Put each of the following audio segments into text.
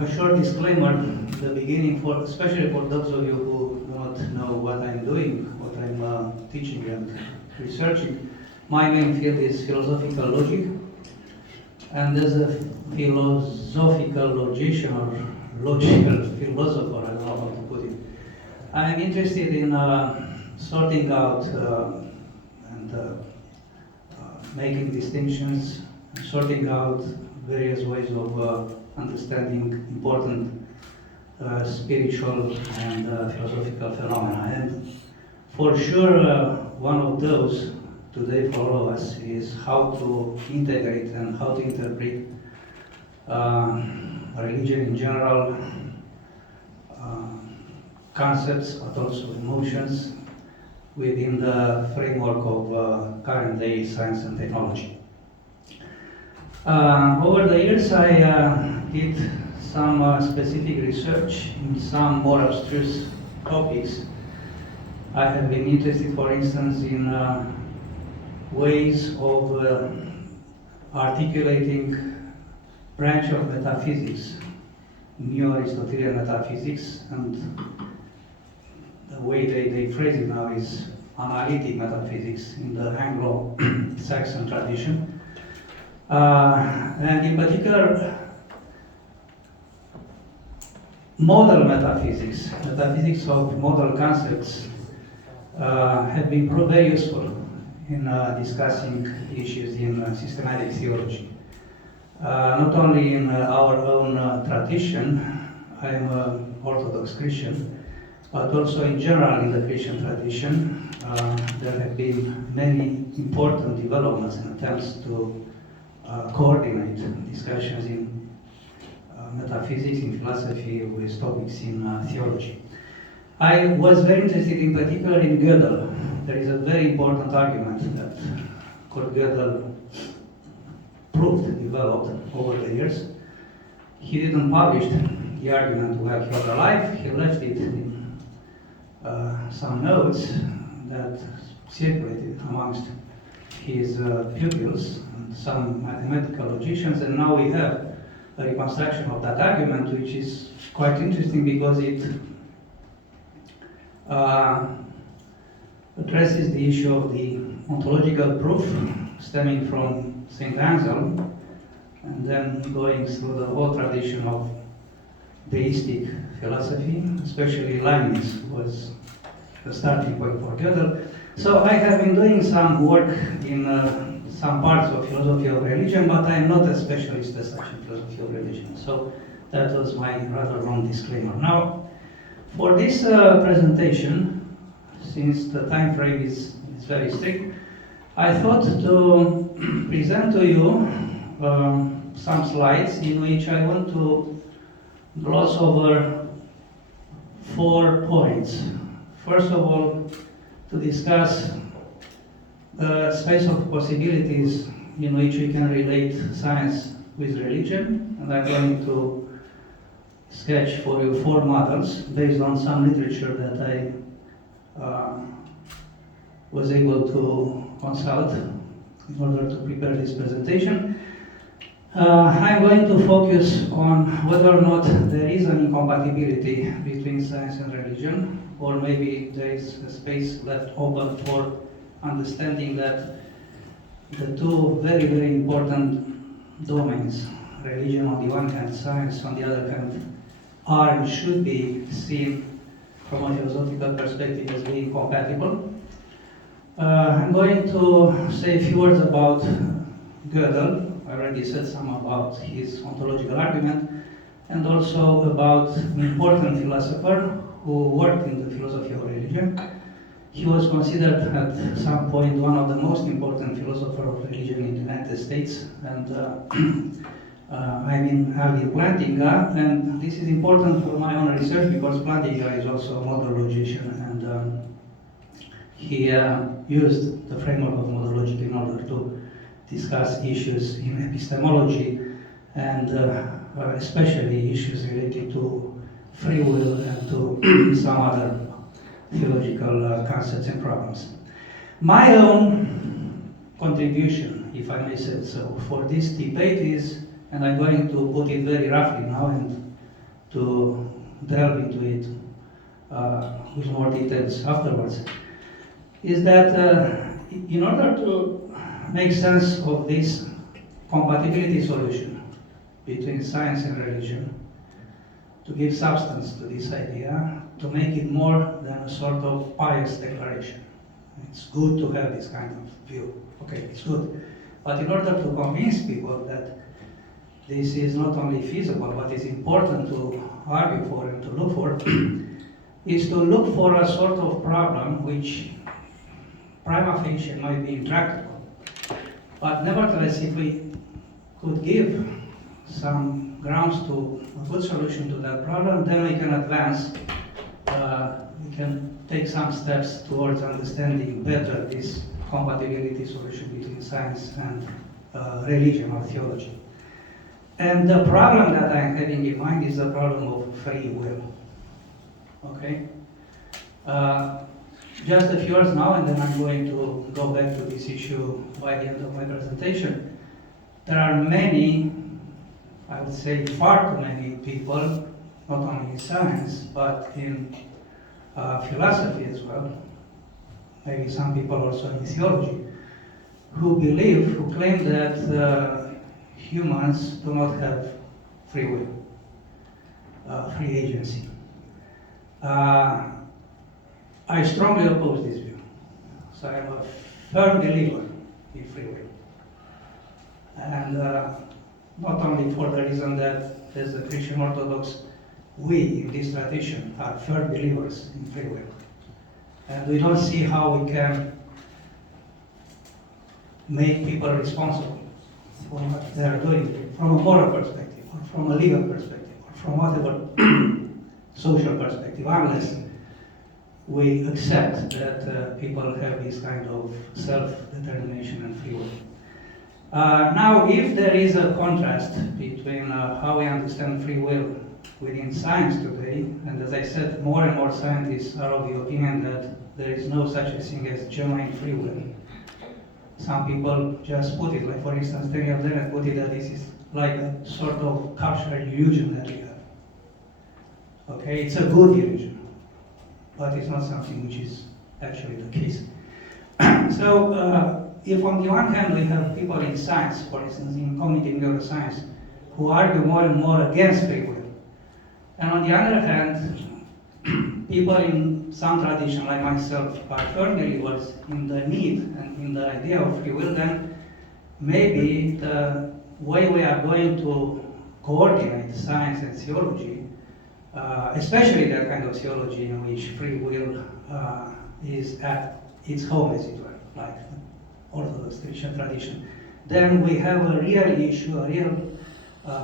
A short disclaimer at the beginning, especially for those of you who do not know what I'm doing, what I'm teaching and researching. My main field is philosophical logic, and as a philosophical logician or logical philosopher, I don't know how to put it, I'm interested in sorting out and making distinctions, sorting out various ways of understanding important spiritual and philosophical phenomena. And for sure, one of those today for all of us is how to integrate and how to interpret religion in general, concepts, but also emotions within the framework of current day science and technology. Over the years, I did some specific research in some more abstruse topics. I have been interested, for instance, in ways of articulating branch of metaphysics, New Aristotelian metaphysics, and the way they phrase it now is analytic metaphysics in the Anglo-Saxon tradition. And in particular, model metaphysics, metaphysics of model concepts, have been very useful in discussing issues in systematic theology. Not only in our own tradition, I am an Orthodox Christian, but also in general in the Christian tradition, there have been many important developments and attempts to coordinate discussions in metaphysics, in philosophy, with topics in theology. I was very interested in particular in Gödel. There is a very important argument that Kurt Gödel developed over the years. He didn't publish the argument while he was alive. He left it in some notes that circulated amongst his pupils and some mathematical logicians, and now we have a reconstruction of that argument, which is quite interesting because it addresses the issue of the ontological proof stemming from St. Anselm, and then going through the whole tradition of deistic philosophy, especially Leibniz was the starting point for Gödel. So I have been doing some work in some parts of philosophy of religion, but I am not a specialist as such in philosophy of religion. So that was my rather long disclaimer. Now, for this presentation, since the time frame is very strict, I thought to present to you some slides in which I want to gloss over 4 points. First of all, to discuss the space of possibilities in which we can relate science with religion, and I'm going to sketch for you 4 models based on some literature that I was able to consult in order to prepare this presentation. I'm going to focus on whether or not there is an incompatibility between science and religion, or maybe there is a space left open for understanding that the two very, very important domains, religion on the one hand, science on the other hand, are and should be seen from a philosophical perspective as being compatible. I'm going to say a few words about Gödel. I already said some about his ontological argument, and also about an important philosopher who worked in the philosophy of religion. He was considered at some point one of the most important philosophers of religion in the United States, and I mean Alvin Plantinga, and this is important for my own research because Plantinga is also a model logician, and he used the framework of model logic in order to discuss issues in epistemology, and especially issues related to free will and to some other theological concepts and problems. My own contribution, if I may say so, for this debate is, and I'm going to put it very roughly now and to delve into it with more details afterwards, is that in order to make sense of this compatibility solution between science and religion, to give substance to this idea, to make it more than a sort of pious declaration. It's good to have this kind of view. Okay, it's good. But in order to convince people that this is not only feasible, but is important to argue for and to look for, is to look for a sort of problem which prima facie might be intractable. But nevertheless, if we could give some grounds to a good solution to that problem, then we can advance, we can take some steps towards understanding better this compatibility solution between science and religion or theology. And the problem that I'm having in mind is the problem of free will. Okay? Just a few words now, and then I'm going to go back to this issue by the end of my presentation. There are many, I would say far too many people, not only in science, but in philosophy as well, maybe some people also in theology, who claim that humans do not have free will, free agency. I strongly oppose this view. So I am a firm believer in free will. And not only for the reason that as a Christian Orthodox, we in this tradition are firm believers in free will. And we don't see how we can make people responsible for what they are doing from a moral perspective, or from a legal perspective, or from whatever social perspective, unless we accept that people have this kind of self-determination and free will. Now, if there is a contrast between how we understand free will within science today, and as I said, more and more scientists are of the opinion that there is no such a thing as genuine free will. Some people just put it, like for instance, Daniel Dennett put it that this is like a sort of cultural illusion that we have. Okay, it's a good illusion, but it's not something which is actually the case. So, if on the one hand we have people in science, for instance, in cognitive neuroscience, who argue more and more against free will, and on the other hand, people in some tradition like myself are firm believers in the need and in the idea of free will, then maybe the way we are going to coordinate science and theology, especially that kind of theology in which free will is at its home, as it were, like Orthodox Christian tradition, then we have a real issue, a real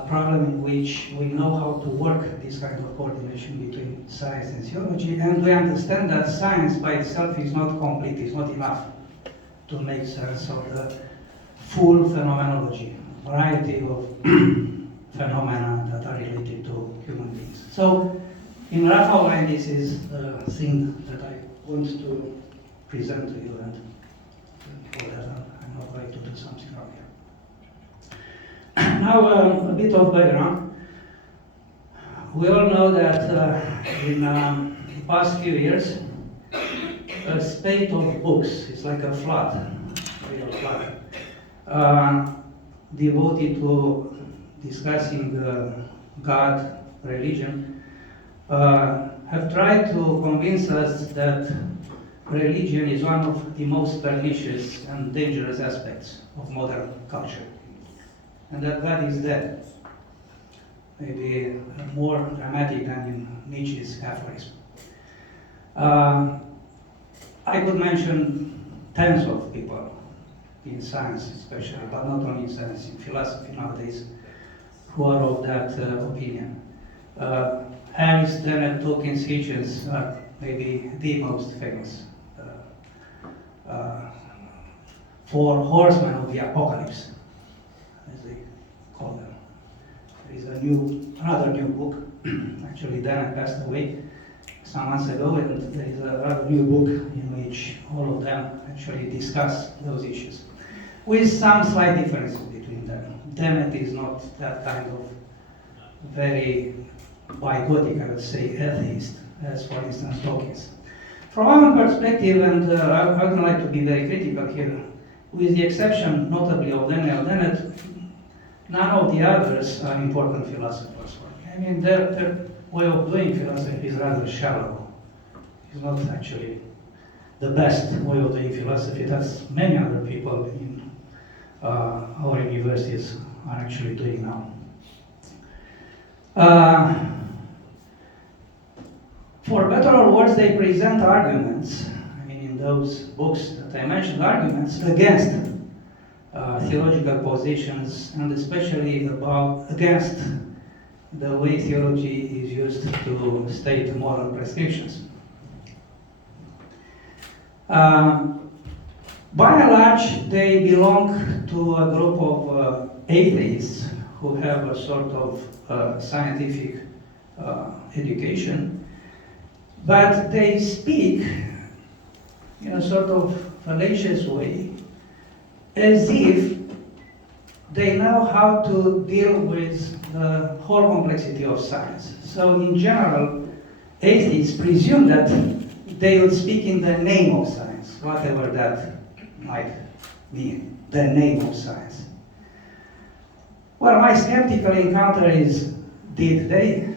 problem in which we know how to work this kind of coordination between science and theology, and we understand that science by itself is not complete, is not enough to make sense of the full phenomenology, variety of phenomena that are related to human beings. So, in rough outline, this is the thing that I want to present to you, and for that I'm not going to do something wrong here. Now, a bit of background. We all know that in the past few years, a spate of books, it's like a flood, a real flood, devoted to discussing God, religion, have tried to convince us that religion is one of the most pernicious and dangerous aspects of modern culture, and that God is dead. Maybe more dramatic than in Nietzsche's aphorism. I could mention tens of people in science especially, but not only in science, in philosophy nowadays, who are of that opinion. Harris, Dennett, Tolkien's Hitchens are maybe the most famous. For horsemen of the apocalypse, as they call them. There is another new book. Actually, Dennett passed away some months ago, and there is another new book in which all of them actually discuss those issues, with some slight differences between them. Dennett is not that kind of very bigotic, I would say, atheist, as for instance Dawkins. From our perspective, and I would like to be very critical here, with the exception notably of Daniel Dennett, none of the others are important philosophers. I mean, their way of doing philosophy is rather shallow. It's not actually the best way of doing philosophy. That's many other people in our universities are actually doing now. For better or worse, they present arguments, I mean, in those books that I mentioned, arguments against theological positions, and especially against the way theology is used to state moral prescriptions. By and large, they belong to a group of atheists who have a sort of scientific education, but they speak in a sort of fallacious way, as if they know how to deal with the whole complexity of science. So in general, atheists presume that they would speak in the name of science, whatever that might mean, the name of science. Well, my skeptical encounter is, did they?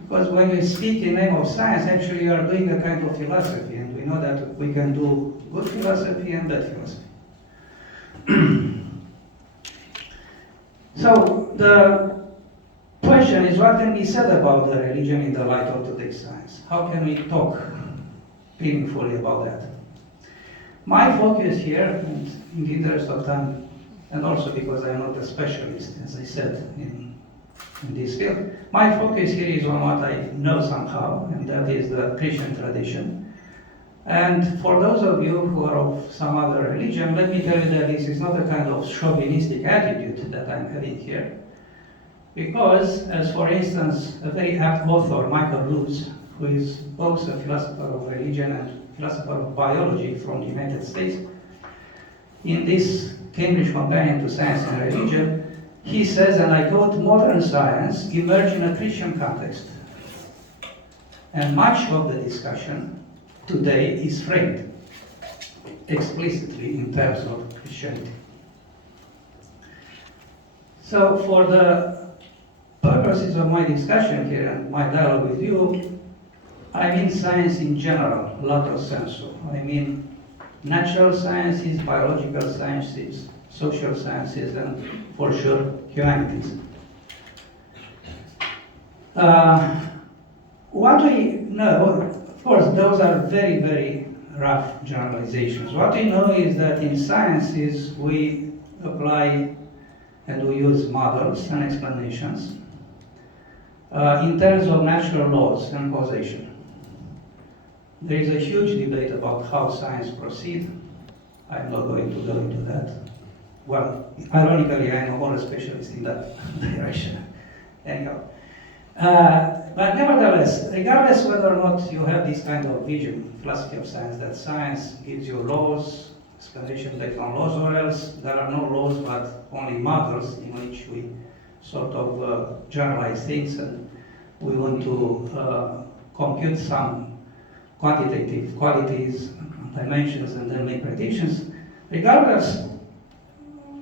Because when you speak in the name of science, actually you are doing a kind of philosophy, and we know that we can do good philosophy and bad philosophy. So the question is, what can be said about the religion in the light of today's science? How can we talk meaningfully about that? My focus here, and in the interest of time, and also because I'm not a specialist, as I said, in this field, my focus here is on what I know somehow, and that is the Christian tradition. And for those of you who are of some other religion, let me tell you that this is not a kind of chauvinistic attitude that I'm having here. Because, as for instance, a very apt author, Michael Lewis, who is both a philosopher of religion and philosopher of biology from the United States, in this Cambridge Companion to Science and Religion, he says, and I quote, "Modern science emerged in a Christian context, and much of the discussion today is framed explicitly in terms of Christianity." So for the purposes of my discussion here and my dialogue with you, I mean science in general, lato sensu. I mean natural sciences, biological sciences, social sciences, and for sure humanities. What we know, of course, those are very, very rough generalizations. What we know is that in sciences we apply and we use models and explanations in terms of natural laws and causation. There is a huge debate about how science proceeds. I'm not going to go into that. Well, ironically, I'm more a specialist in that direction. Anyhow. But nevertheless, regardless whether or not you have this kind of vision, philosophy of science, that science gives you laws, explanation based on laws, or else there are no laws but only models in which we sort of generalize things, and we want to compute some quantitative qualities, dimensions, and then make predictions. Regardless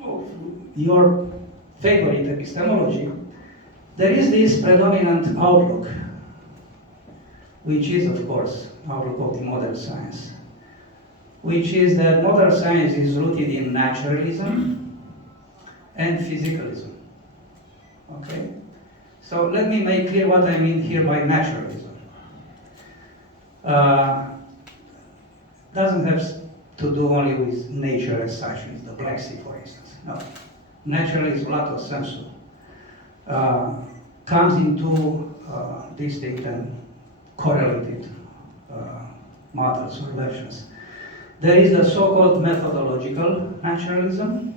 of your favorite epistemology, there is this predominant outlook, which is, of course, outlook of the modern science, which is that modern science is rooted in naturalism and physicalism. Okay? So let me make clear what I mean here by naturalism. Doesn't have to do only with nature as such, with the Black Sea, for instance. No. Naturalism, lato sensu, comes into distinct and correlated models or versions. There is the so-called methodological naturalism,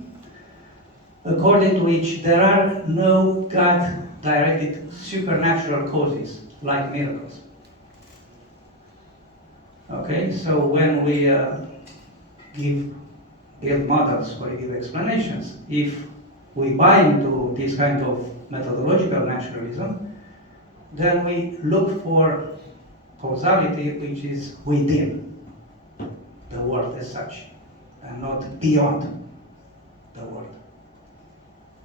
according to which there are no God-directed supernatural causes like miracles. Okay, so when we build models or give explanations, if we buy into this kind of methodological naturalism, then we look for causality which is within the world as such, and not beyond the world.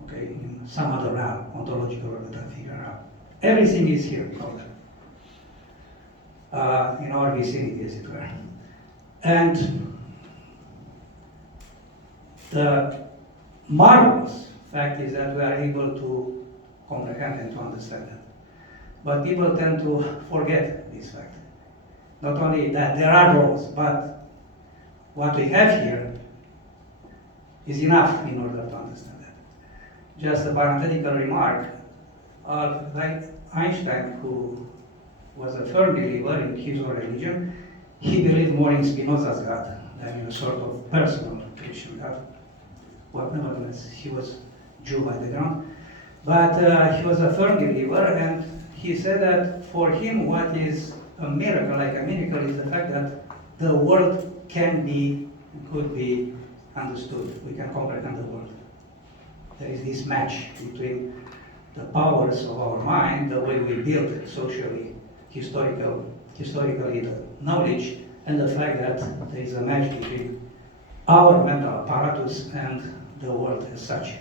Okay, in some other realm, ontological or metaphysical realm. Everything is here, in our vicinity, as it were. And the marvelous fact is that we are able to comprehend and to understand that. But people tend to forget this fact. Not only that there are laws, but what we have here is enough in order to understand that. Just a parenthetical remark, like Einstein, who was a firm believer in his own religion, he believed more in Spinoza's God than in a sort of personal Christian God. But nevertheless, he was Jew by the ground. But he was a firm believer, and he said that for him what is a miracle, like a miracle, is the fact that the world can be, could be understood. We can comprehend the world. There is this match between the powers of our mind, the way we build socially, historically the knowledge, and the fact that there is a match between our mental apparatus and the world as such.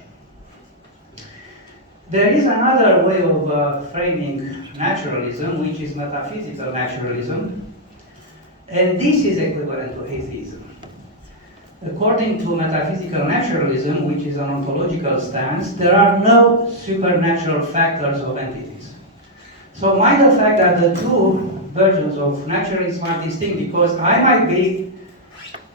There is another way of framing naturalism, which is metaphysical naturalism, and this is equivalent to atheism. According to metaphysical naturalism, which is an ontological stance, there are no supernatural factors of entities. So mind the fact that the two versions of naturalism are distinct, because I might be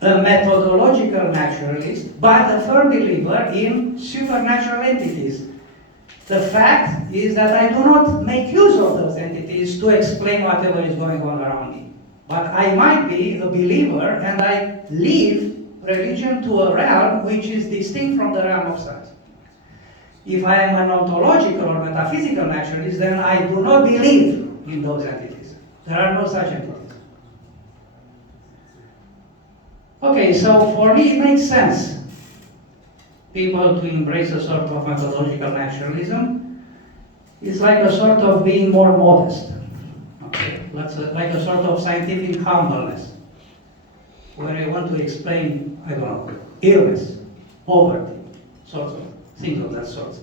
a methodological naturalist, but a firm believer in supernatural entities. The fact is that I do not make use of those entities to explain whatever is going on around me. But I might be a believer, and I live religion to a realm which is distinct from the realm of science. If I am an ontological or metaphysical naturalist, then I do not believe in those entities. There are no such entities. Okay, so for me it makes sense people to embrace a sort of methodological naturalism. It's like a sort of being more modest. Okay, like a sort of scientific humbleness, where you want to explain, I don't know, illness, poverty, sorts of things of that sort.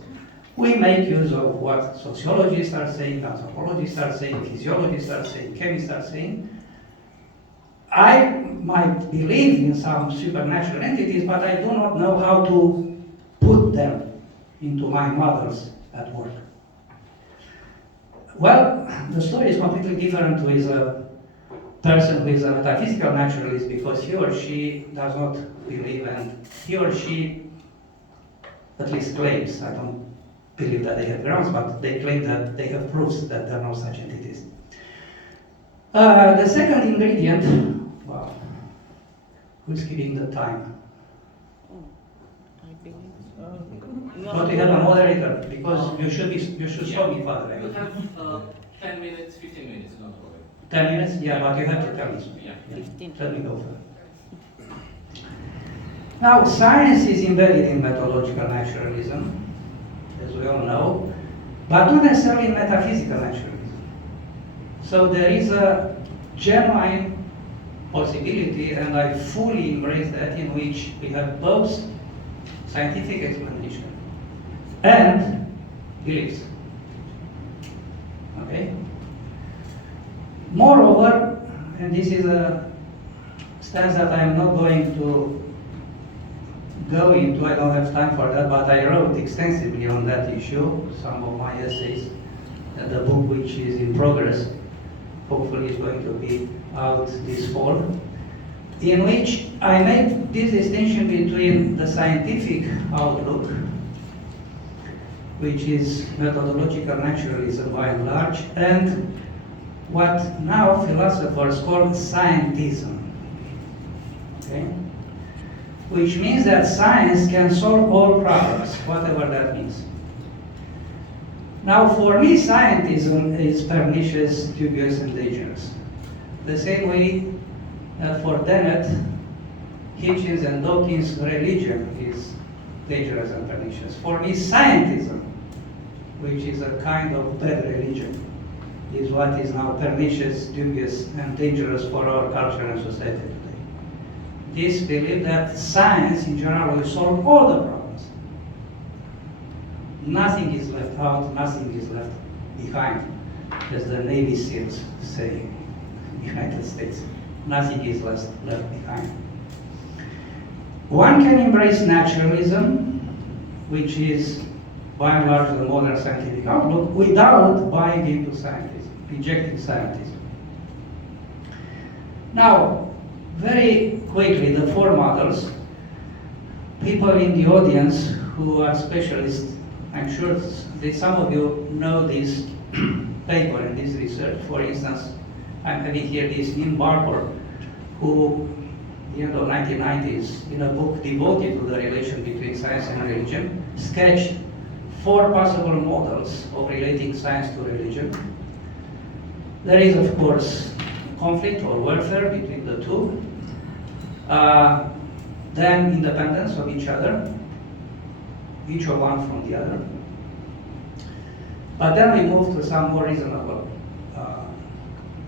We make use of what sociologists are saying, anthropologists are saying, physiologists are saying, chemists are saying. I might believe in some supernatural entities, but I do not know how to put them into my models at work. Well, the story is completely different with a person who is a metaphysical naturalist, because he or she does not believe, and he or she at least claims, I don't believe that they have grounds, but they claim that they have proofs that there are no such entities. The second ingredient, wow, who's keeping the time? But we have a moderator, because you should stop me, Father. You have 10 minutes, 15 minutes, not worry. 10 minutes? Yeah, but you have to tell me. Yeah. 15. Let me go first. Now, science is embedded in methodological naturalism, as we all know, but not necessarily in metaphysical naturalism. So there is a genuine possibility, and I fully embrace that, in which we have both scientific explanation and beliefs. Okay? Moreover, and this is a stance that I am not going to go into, I don't have time for that, but I wrote extensively on that issue, some of my essays, and the book, which is in progress, hopefully is going to be out this fall, in which I make this distinction between the scientific outlook, which is methodological naturalism by and large, and what now philosophers call scientism. Okay? Which means that science can solve all problems, whatever that means. Now, for me, scientism is pernicious, dubious, and dangerous. The same way that for Dennett, Hitchens, and Dawkins, religion is dangerous and pernicious. For me, scientism which is a kind of bad religion, is what is now pernicious, dubious, and dangerous for our culture and society today. This belief that science in general will solve all the problems. Nothing is left out, nothing is left behind, as the Navy SEALs say in the United States. Nothing is left behind. One can embrace naturalism, which is by and large the modern scientific outlook, without buying into scientism, rejecting scientism. Now, very quickly, the four models. People in the audience who are specialists, I'm sure that some of you know this paper and this research. For instance, I'm having here this Ian Barbour, who in the end of 1990s, in a book devoted to the relation between science and religion, sketched 4 possible models of relating science to religion. There is, of course, conflict or warfare between the two, then independence of each other, each of one from the other. But then we move to some more reasonable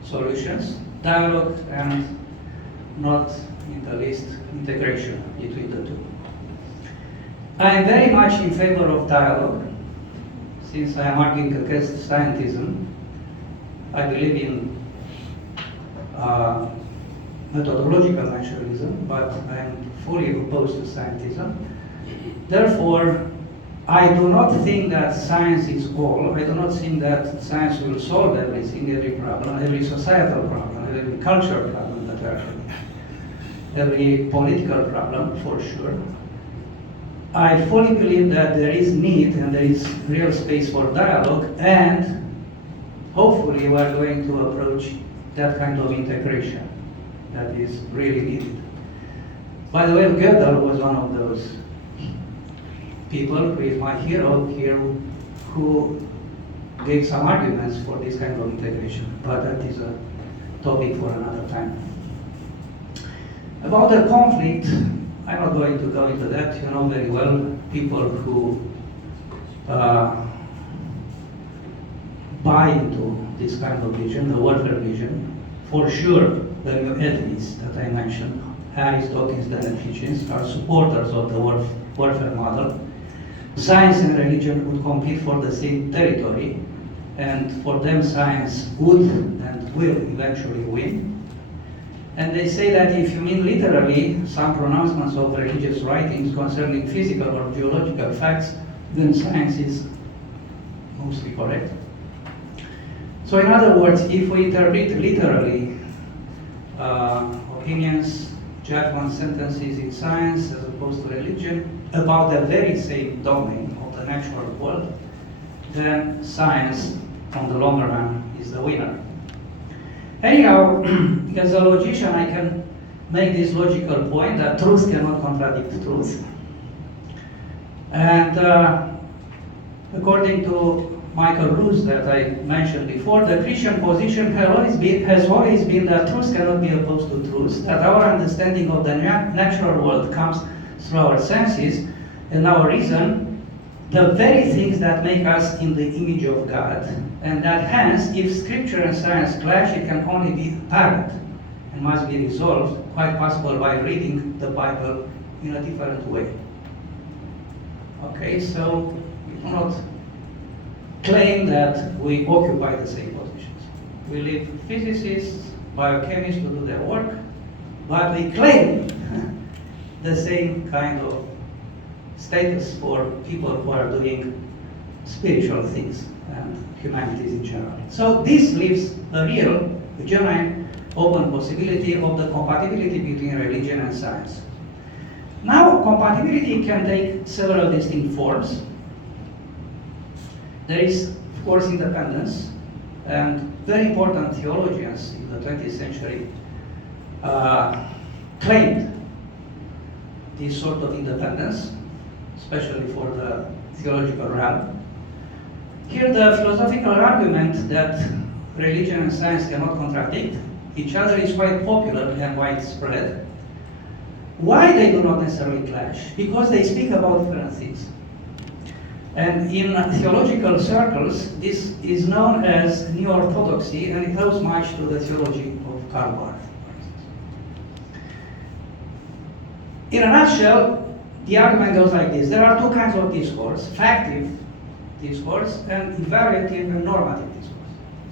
solutions, dialogue, and not in the least integration between the two. I am very much in favor of dialogue, since I am arguing against scientism. I believe in methodological naturalism, but I am fully opposed to scientism. Therefore, I do not think that science is all. I do not think that science will solve everything, every problem, every societal problem, every cultural problem that we are having, every political problem, for sure. I fully believe that there is need and there is real space for dialogue, and hopefully we are going to approach that kind of integration that is really needed. By the way, Gödel was one of those people who is my hero here, who gave some arguments for this kind of integration, but that is a topic for another time. About the conflict, I'm not going to go into that. You know very well people who buy into this kind of vision, the warfare vision. For sure, the new ethnics that I mentioned, Harris, Dawkins, and Hitchens, are supporters of the warfare model. Science and religion would compete for the same territory, and for them science would and will eventually win. And they say that if you mean literally some pronouncements of religious writings concerning physical or geological facts, then science is mostly correct. So in other words, if we interpret literally opinions, judgments, sentences in science as opposed to religion about the very same domain of the natural world, then science, on the longer run, is the winner. Anyhow, as a logician, I can make this logical point that truth cannot contradict truth. And according to Michael Ruse that I mentioned before, the Christian position has always been that truth cannot be opposed to truth, that our understanding of the natural world comes through our senses and our reason, the very things that make us in the image of God, and that hence, if scripture and science clash, it can only be apparent and must be resolved, quite possible by reading the Bible in a different way. Okay, so we do not claim that we occupy the same positions. We leave physicists, biochemists to do their work, but we claim the same kind of status for people who are doing spiritual things and humanities in general. So this leaves a real, genuine, open possibility of the compatibility between religion and science. Now, compatibility can take several distinct forms. There is, of course, independence, and very important theologians in the 20th century claimed this sort of independence, especially for the theological realm. Here, the philosophical argument that religion and science cannot contradict each other is quite popular and widespread. Why they do not necessarily clash? Because they speak about different things. And in theological circles, this is known as neo-orthodoxy, and it owes much to the theology of Karl Barth, for instance. In a nutshell, the argument goes like this. There are two kinds of discourse: factive discourse and evaluative and normative discourse.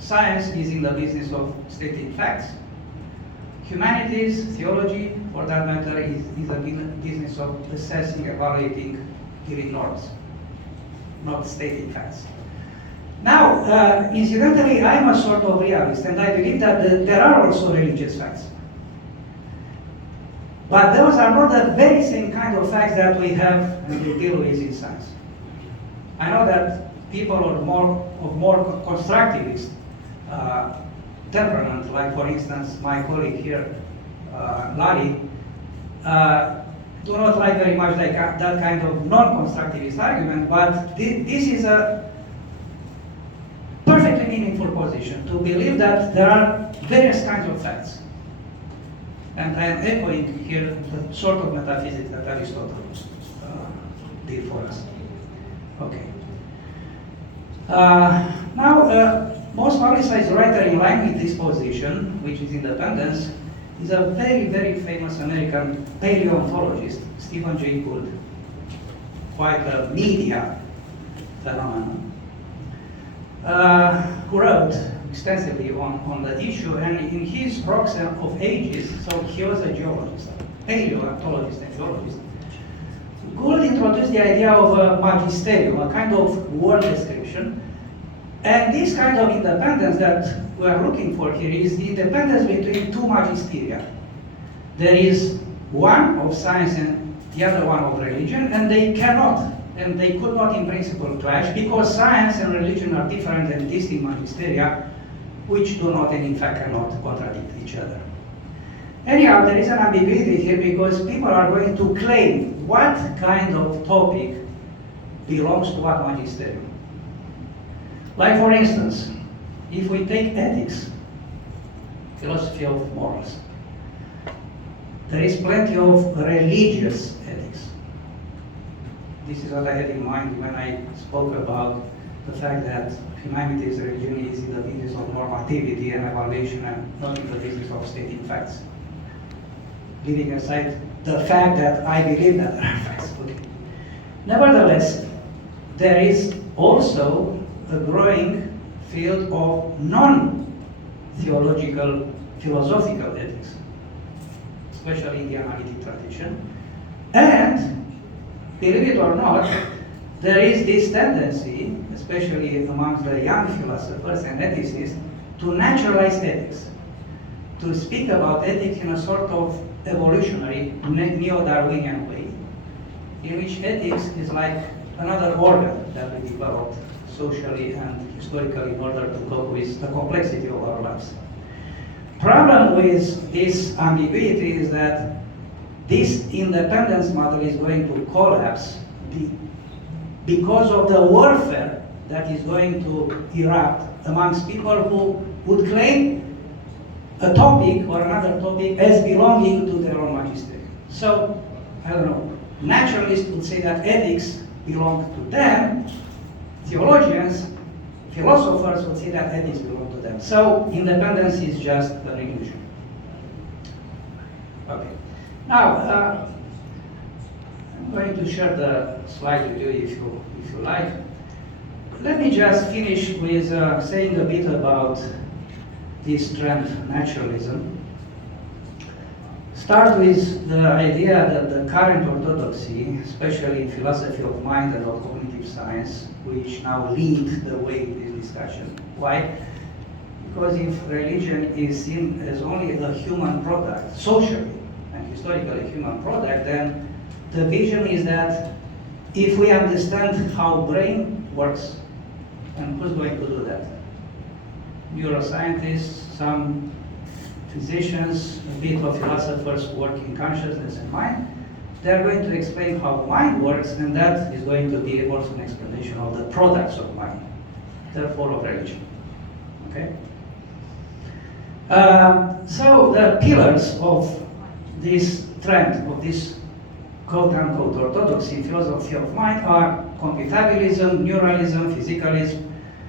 Science is in the business of stating facts. Humanities, theology, for that matter, is a business of assessing, evaluating, giving norms, not stating facts. Now, incidentally, I'm a sort of realist, and I believe that there are also religious facts. But those are not the very same kind of facts that we have and we deal with in science. I know that people of more constructivist temperament, like for instance my colleague here, Lali, do not like very much like that kind of non-constructivist argument, but this is a perfectly meaningful position, to believe that there are various kinds of facts. And I am echoing here the sort of metaphysics that Aristotle did for us. Okay. Now, most publicized writer in line with this position, which is independence, is a very, very famous American paleontologist, Stephen Jay Gould. Quite a media phenomenon, who wrote extensively on the issue, and in his Rocks of Ages, so he was a geologist, paleontologist and geologist. Gould introduced the idea of a magisterium, a kind of world description, and this kind of independence that we are looking for here is the independence between two magisteria. There is one of science and the other one of religion, and they cannot, and they could not in principle clash, because science and religion are different and distinct magisteria, which do not and in fact cannot contradict each other. Anyhow, there is an ambiguity here because people are going to claim what kind of topic belongs to what magisterium. Like for instance, if we take ethics, philosophy of morals, there is plenty of religious ethics. This is what I had in mind when I spoke about the fact that humanity's religion is in the business of normativity and evaluation and not in the business of stating facts. Leaving aside the fact that I believe that there are facts. Okay. Nevertheless, there is also a growing field of non-theological philosophical ethics, especially in the analytic tradition. And, believe it or not, there is this tendency, especially amongst the young philosophers and ethicists, to naturalize ethics, to speak about ethics in a sort of evolutionary, neo-Darwinian way, in which ethics is like another organ that we developed socially and historically in order to cope with the complexity of our lives. Problem with this ambiguity is that this independence model is going to collapse because of the warfare that is going to erupt amongst people who would claim a topic or another topic as belonging to their own magisterium. So, I don't know, naturalists would say that ethics belong to them, theologians, philosophers would say that ethics belong to them. So, independence is just an illusion. Okay. Now, I'm going to share the slide with you if you like. Let me just finish with saying a bit about this trend, naturalism. Start with the idea that the current orthodoxy, especially in philosophy of mind and of cognitive science, which now lead the way in this discussion. Why? Because if religion is seen as only a human product, socially and historically a human product, then the vision is that if we understand how brain works, and who's going to do that? Neuroscientists, some physicians, a bit of philosophers who work in consciousness and mind. They're going to explain how mind works, and that is going to be also an explanation of the products of mind, therefore of religion. Okay? So the pillars of this trend, of this quote-unquote orthodoxy in philosophy of mind are computabilism, neuralism, physicalism,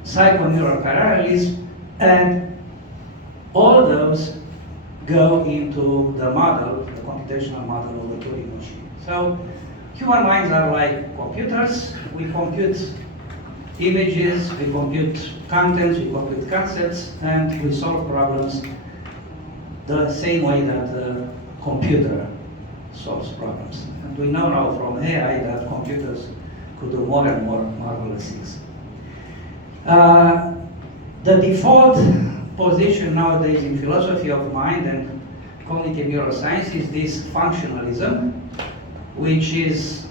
psychoneural parallelism, and all those go into the model, the computational model of the Turing machine. So human minds are like computers. We compute images, we compute contents, we compute concepts, and we solve problems the same way that the computer solves problems. And we know now from AI that computers could do more and more marvelous things. The default position nowadays in philosophy of mind and cognitive neuroscience is this functionalism, which is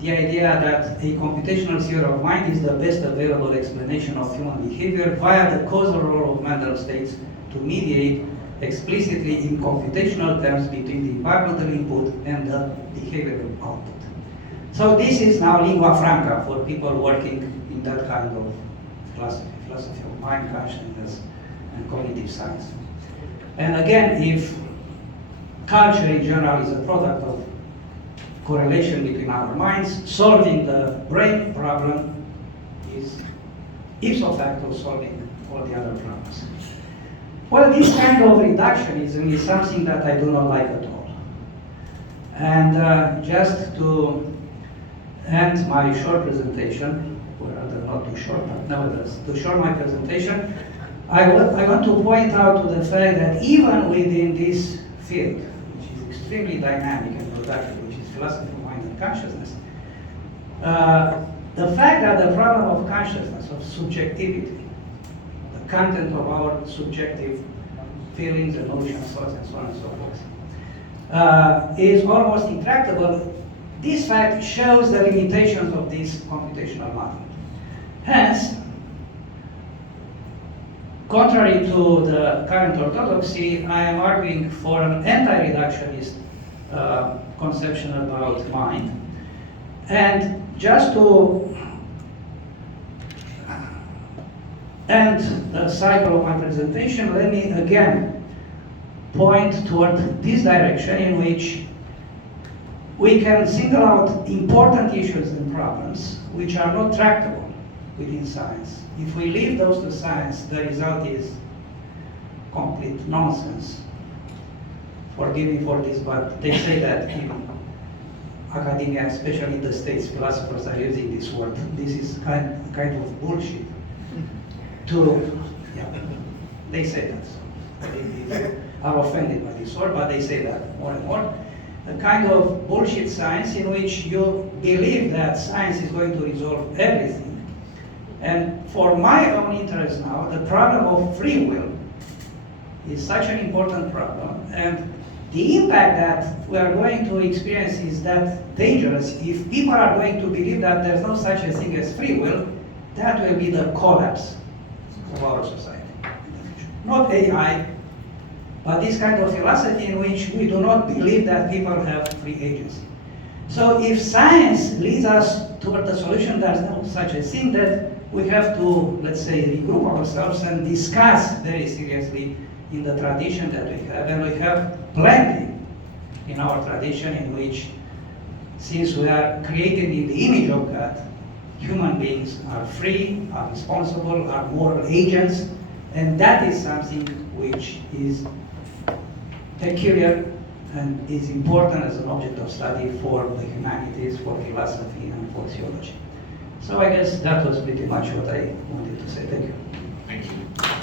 the idea that a computational theory of mind is the best available explanation of human behavior via the causal role of mental states to mediate explicitly in computational terms between the environmental input and the behavioral output. So this is now lingua franca for people working in that kind of philosophy of mind, consciousness, and cognitive science. And again, if culture in general is a product of correlation between our minds, solving the brain problem is ipso facto solving all the other problems. Well, this kind of reductionism is something that I do not like at all. And just to end my short presentation, or rather not too short, but nevertheless, to short my presentation, I want to point out to the fact that even within this field, which is extremely dynamic and productive, which is philosophy of mind and consciousness, the fact that the problem of consciousness, of subjectivity, the content of our subjective feelings, emotions, thoughts, and so on and so forth, is almost intractable, this fact shows the limitations of this computational model. Hence, contrary to the current orthodoxy, I am arguing for an anti-reductionist conception about mind. And just to end the cycle of my presentation, let me again point toward this direction in which we can single out important issues and problems which are not tractable within science. If we leave those to science, the result is complete nonsense. Forgive me for this, but they say that in academia, especially the States, philosophers are using this word. This is kind of bullshit. They say that. So they are offended by this word, but they say that more and more. A kind of bullshit science in which you believe that science is going to resolve everything. And for my own interest now, the problem of free will is such an important problem, and the impact that we are going to experience is that dangerous. If people are going to believe that there's no such a thing as free will, that will be the collapse of our society in the future. Not AI, but this kind of philosophy in which we do not believe that people have free agency. So if science leads us toward the solution, there's no such a thing, that we have to, let's say, regroup ourselves and discuss very seriously in the tradition that we have. And we have plenty in our tradition in which, since we are created in the image of God, human beings are free, are responsible, are moral agents, and that is something which is peculiar and is important as an object of study for the humanities, for philosophy, and for theology. So I guess that was pretty much what I wanted to say. Thank you. Thank you.